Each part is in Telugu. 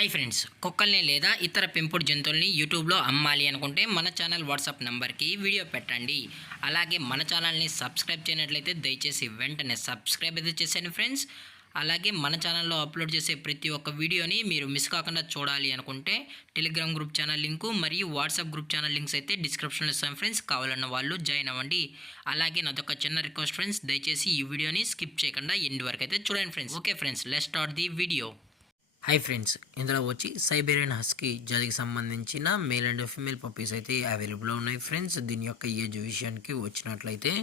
హాయ్ ఫ్రెండ్స్, కుక్కల్ని లేదా ఇతర పెంపుడు జంతువుల్ని యూట్యూబ్లో అమ్మాలి అనుకుంటే మన ఛానల్ వాట్సాప్ నెంబర్కి వీడియో పెట్టండి. అలాగే మన ఛానల్ని సబ్స్క్రైబ్ చేయనట్లయితే దయచేసి వెంటనే సబ్స్క్రైబ్ అయితే చేసేయండి ఫ్రెండ్స్. అలాగే మన ఛానల్లో అప్లోడ్ చేసే ప్రతి ఒక్క వీడియోని మీరు మిస్ కాకుండా చూడాలి అనుకుంటే టెలిగ్రామ్ గ్రూప్ ఛానల్ లింకు మరియు వాట్సాప్ గ్రూప్ ఛానల్ లింక్స్ అయితే డిస్క్రిప్షన్లో ఇస్తాం ఫ్రెండ్స్. కావాలన్న వాళ్ళు జాయిన్ అవ్వండి. అలాగే నాదొక చిన్న రిక్వెస్ట్ ఫ్రెండ్స్, దయచేసి ఈ వీడియోని స్కిప్ చేయకుండా ఎండ్ వరకు అయితే చూడండి friends. Okay friends, let's start the video. Hi friends, ఇందులో వచ్చి సైబేరియన్ హస్కీ జాతికి సంబంధించిన మేల్ అండ్ ఫీమేల్ పప్పీస్ అయితే అవైలబుల్లో ఉన్నాయి ఫ్రెండ్స్. దీని యొక్క ఏజ్ విషయానికి వచ్చినట్లయితే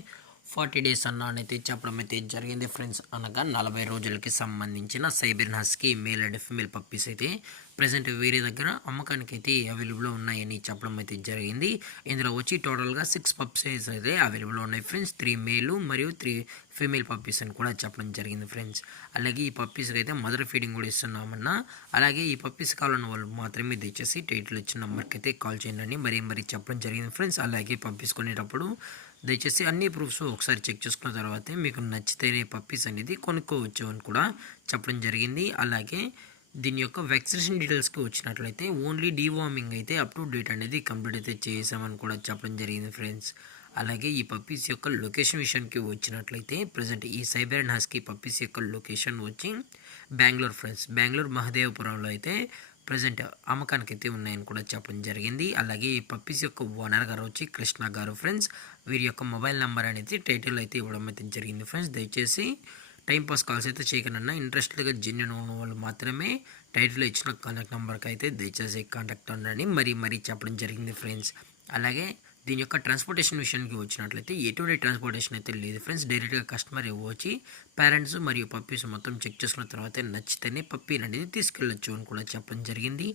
40 డేస్ అన్నైతే చెప్పడం అయితే జరిగింది ఫ్రెండ్స్. అనగా 40 రోజులకి సంబంధించిన Siberian husky male and female puppies అయితే ప్రజెంట్ వేరే దగ్గర అమ్మకానికి అయితే అవైలబుల్లో ఉన్నాయని చెప్పడం అయితే జరిగింది. ఇందులో వచ్చి టోటల్గా 6 పప్పీస్ అయితే అవైలబుల్లో ఉన్నాయి ఫ్రెండ్స్. 3 మేలు మరియు 3 ఫీమేల్ పప్పీస్ అని కూడా చెప్పడం జరిగింది ఫ్రెండ్స్. అలాగే ఈ పప్పీస్కి అయితే మదర్ ఫీడింగ్ కూడా ఇస్తున్నామన్నా. అలాగే ఈ పప్పీస్ కావాలన్న వాళ్ళు మాత్రమే దయచేసి టైటిల్ ఇచ్చిన నెంబర్కి అయితే కాల్ చేయండి మరీ చెప్పడం జరిగింది ఫ్రెండ్స్. అలాగే పప్పీస్ కొనేటప్పుడు దయచేసి అన్ని ప్రూఫ్స్ ఒకసారి చెక్ చేసుకున్న తర్వాతే మీకు నచ్చితేనే పప్పీస్ అనేది కొనుక్కోవచ్చు అని కూడా చెప్పడం జరిగింది. అలాగే దీని యొక్క వ్యాక్సినేషన్ డీటెయిల్స్కి వచ్చినట్లయితే ఓన్లీ డీవార్మింగ్ అయితే అప్ టు డేట్ అనేది కంప్లీట్ అయితే చేసామని కూడా చెప్పడం జరిగింది ఫ్రెండ్స్. అలాగే ఈ పప్పీస్ యొక్క లొకేషన్ విషయానికి వచ్చినట్లయితే ప్రజెంట్ ఈ సైబేరియన్ హస్కీ పప్పీస్ యొక్క లొకేషన్ వచ్చి బెంగళూరు ఫ్రెండ్స్. బెంగళూరు మహదేవపురంలో అయితే ప్రజెంట్ అమ్మకానికి అయితే ఉన్నాయని కూడా చెప్పడం జరిగింది. అలాగే ఈ పప్పీస్ యొక్క ఓనర్ గారు వచ్చి కృష్ణ గారు ఫ్రెండ్స్. వీరి యొక్క మొబైల్ నెంబర్ అనేది టైటిల్ అయితే ఇవ్వడం అయితే జరిగింది ఫ్రెండ్స్. దయచేసి టైంపాస్ కాల్స్ అయితే చేయకుండా ఇంట్రెస్ట్గా జెన్యున్ ఉన్న వాళ్ళు మాత్రమే టైటిల్లో ఇచ్చిన కాంటాక్ట్ నెంబర్కి అయితే దయచేసి కాంటాక్ట్ అవ్వండి మరీ చెప్పడం జరిగింది ఫ్రెండ్స్. అలాగే దీని యొక్క ట్రాన్స్పోర్టేషన్ విషయానికి వచ్చినట్లయితే ఎటువంటి ట్రాన్స్పోర్టేషన్ అయితే లేదు ఫ్రెండ్స్. డైరెక్ట్గా కస్టమర్ వచ్చి పేరెంట్స్ మరియు పప్పీస్ మొత్తం చెక్ చేసుకున్న తర్వాత నచ్చితేనే పప్పీని అనేది తీసుకెళ్ళచ్చు అని కూడా చెప్పడం జరిగింది.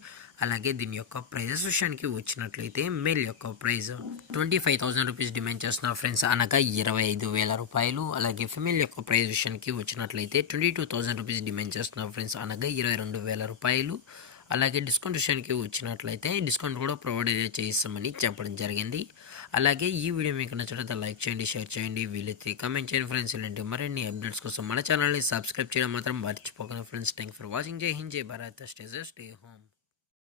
అలాగే దీని యొక్క ప్రైజెస్ విషయానికి వచ్చినట్లయితే మేల్ యొక్క ప్రైజ్ 25,000 రూపీస్ డిమాండ్ చేస్తున్నారు ఫ్రెండ్స్, అనగా 25,000 రూపాయలు. అలాగే ఫిమేల్ యొక్క ప్రైజ్ విషయానికి వచ్చినట్లయితే 22,000 రూపీస్ డిమాండ్ చేస్తున్నారు ఫ్రెండ్స్, అనగా 22,000 రూపాయలు. అలాగే డిస్కౌంట్ విషయానికి వచ్చినట్లయితే డిస్కౌంట్ కూడా ప్రొవైడ్ చేయిస్తామని చెప్పడం జరిగింది. అలాగే ఈ వీడియో మీకు నచ్చినట్లయితే లైక్ చేయండి, షేర్ చేయండి, వీలైతే కామెంట్ చేయండి ఫ్రెండ్స్. ఇలాంటి మరిన్ని అప్డేట్స్ కోసం మన ఛానల్ని సబ్స్క్రైబ్ చేయడం మాత్రం మర్చిపోకండి ఫ్రెండ్స్. Thank for watching. జై హింద్, జై భారత్, స్టే హోమ్.